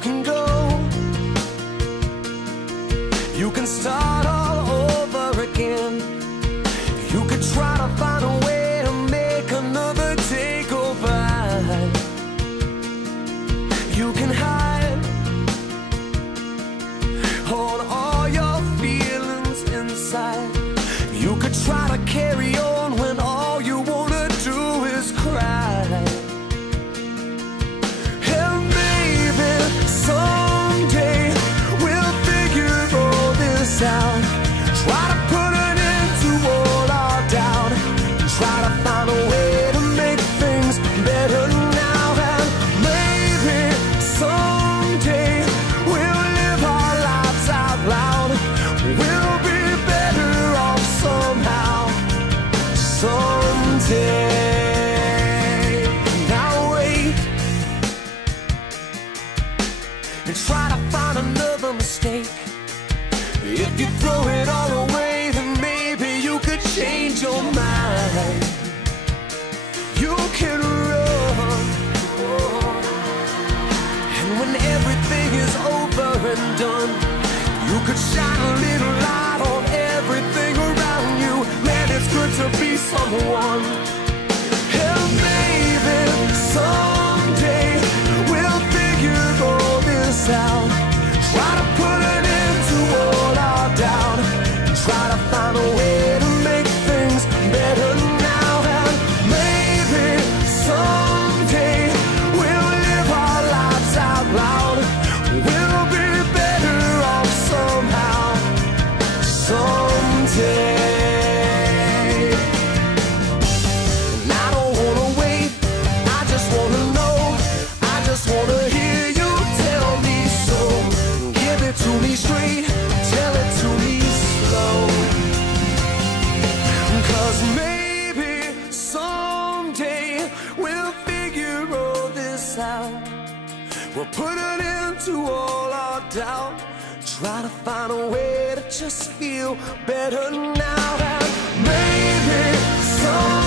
can go. You can start all over again. You could try to find a way to make another day go by. You can hide hold all your feelings inside. You could try to carry on when all you wanna do is cry. And maybe someday we'll figure all this out. Try to put an end to all our doubt. Try to find a way to make things better now. And maybe someday we'll live our lives out loud. We'll be better off somehow, someday. Now wait and try to find another mistake. If you throw it all away, then maybe you could change your mind. You can run, and when everything is over and done, you could shine a little light on everything around you. Man, it's good to be someone. And maybe someday we'll figure all this out. Try to put an end to all our doubt. Try to find a way to make things better now. And maybe someday we'll live our lives out loud. We'll be better off somehow, someday. And I don't wanna wait, I just wanna know. I just wanna hear you tell me so. Give it to me straight, tell it to me slow. 'Cause maybe someday we'll figure all this out. We'll put an end to all our doubt. Try to find a way to just feel better now. And maybe someday